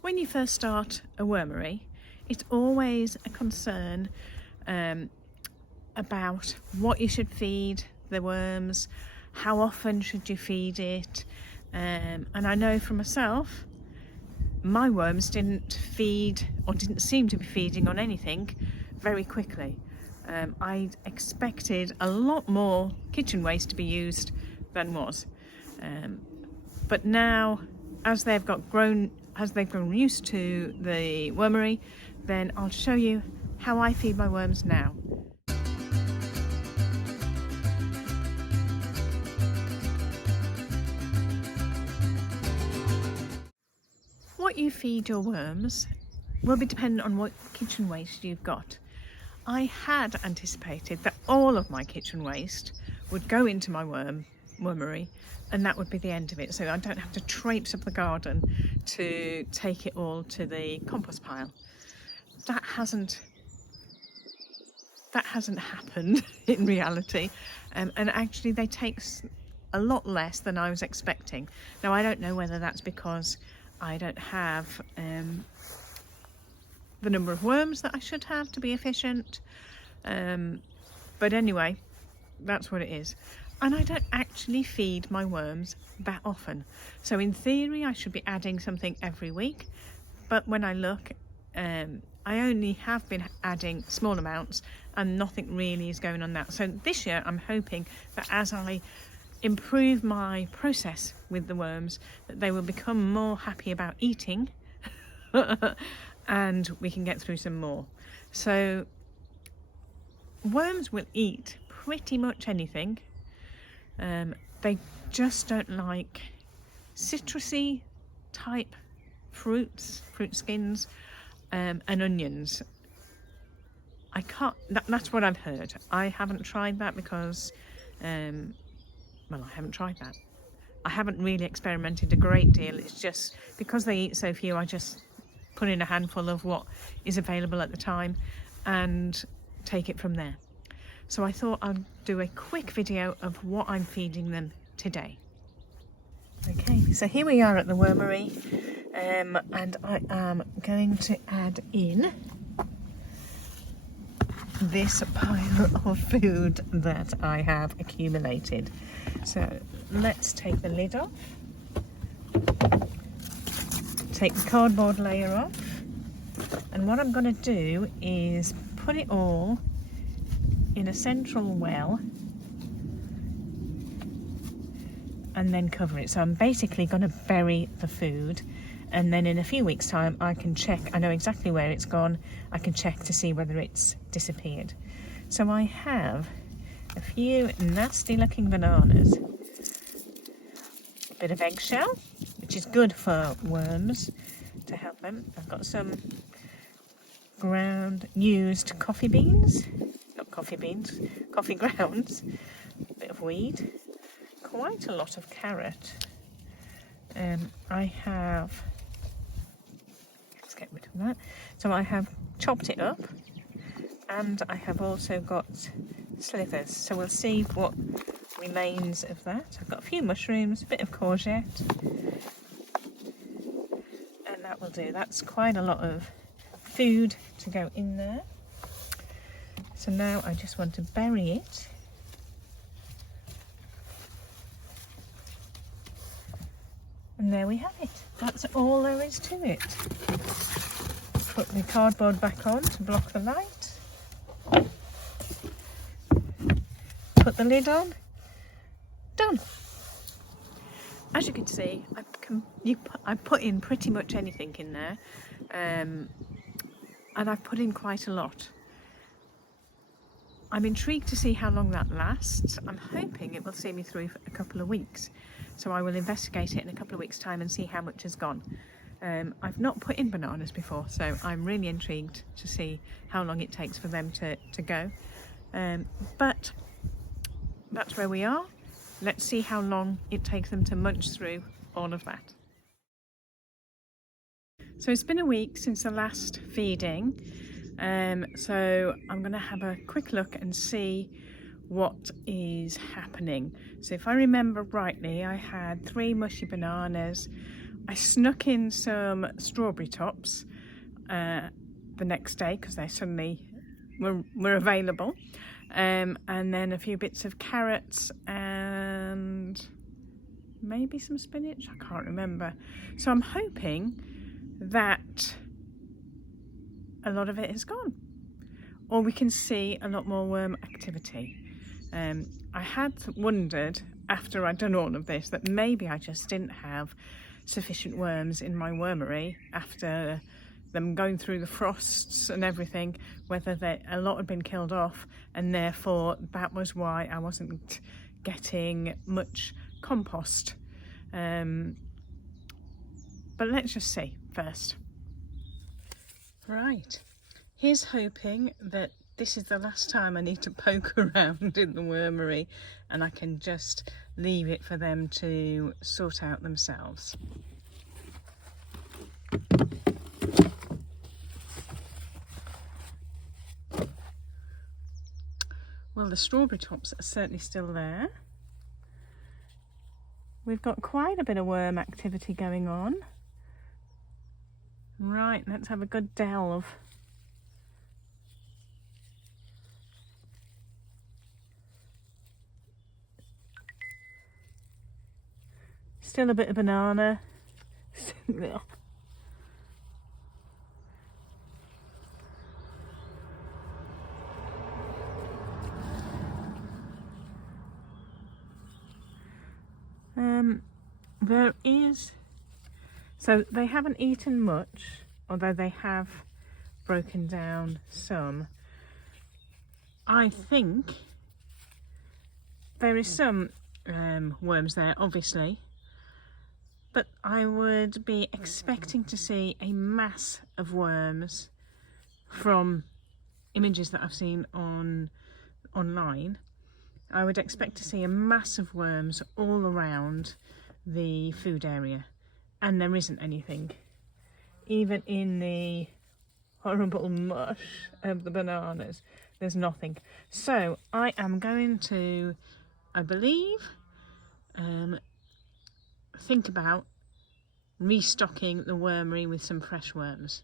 When you first start a wormery, it's always a concern about what you should feed the worms, how often should you feed it, and I know for myself, my worms didn't feed or didn't seem to be feeding on anything very quickly. I expected a lot more kitchen waste to be used than was, but now as they've grown used to the wormery, then I'll show you how I feed my worms now. What you feed your worms will be dependent on what kitchen waste you've got. I had anticipated that all of my kitchen waste would go into my wormery, and that would be the end of it, so I don't have to traipse up the garden to take it all to the compost pile. That hasn't happened in reality, and actually they take a lot less than I was expecting. Now I don't know whether that's because I don't have the number of worms that I should have to be efficient, but anyway, that's what it is. And I don't actually feed my worms that often, so in theory I should be adding something every week, but when I look, I only have been adding small amounts and nothing really is going on that. So this year I'm hoping that as I improve my process with the worms, that they will become more happy about eating and we can get through some more. So worms will eat pretty much anything. They just don't like citrusy type fruit skins, and onions. That's what I've heard. I haven't tried that because well, I haven't tried that. I haven't really experimented a great deal. It's just because they eat so few, I just put in a handful of what is available at the time and take it from there. So I thought I'd do a quick video of what I'm feeding them today. Okay, so here we are at the wormery, and I am going to add in this pile of food that I have accumulated. So let's take the lid off, take the cardboard layer off, and what I'm going to do is put it all in a central well and then cover it. So I'm basically going to bury the food, and then in a few weeks time I can check. I know exactly where it's gone. I can check to see whether it's disappeared. So I have a few nasty looking bananas, a bit of eggshell, which is good for worms to help them. I've got some ground used coffee beans, not coffee beans, coffee grounds, a bit of weed, quite a lot of carrot. I have, let's get rid of that. So I have chopped it up, and I have also got slivers. So we'll see what remains of that. I've got a few mushrooms, a bit of courgette, and that will do. That's quite a lot of food to go in there. So now I just want to bury it. And there we have it. That's all there is to it. Put the cardboard back on to block the light. Put the lid on. Done. As you can see, I put in pretty much anything in there, and I've put in quite a lot. I'm intrigued to see how long that lasts. I'm hoping it will see me through for a couple of weeks. So I will investigate it in a couple of weeks' time and see how much has gone. I've not put in bananas before, so I'm really intrigued to see how long it takes for them to go. But that's where we are. Let's see how long it takes them to munch through all of that. So it's been a week since the last feeding, so I'm going to have a quick look and see what is happening. So if I remember rightly, I had 3 mushy bananas, I snuck in some strawberry tops the next day because they suddenly were available, and then a few bits of carrots and maybe some spinach, I can't remember. So I'm hoping that a lot of it is gone, or we can see a lot more worm activity. I had wondered after I'd done all of this that maybe I just didn't have sufficient worms in my wormery after them going through the frosts and everything, whether a lot had been killed off, and therefore that was why I wasn't getting much compost. But let's just see first. Right, here's hoping that this is the last time I need to poke around in the wormery and I can just leave it for them to sort out themselves. Well, the strawberry tops are certainly still there. We've got quite a bit of worm activity going on. Right, let's have a good delve. Still a bit of banana. There is, so they haven't eaten much, although they have broken down some. I think there is some worms there, obviously, but I would be expecting to see a mass of worms from images that I've seen online. I would expect to see a mass of worms all around the food area, and there isn't anything. Even in the horrible mush of the bananas, there's nothing. So I am going to, I believe, think about restocking the wormery with some fresh worms.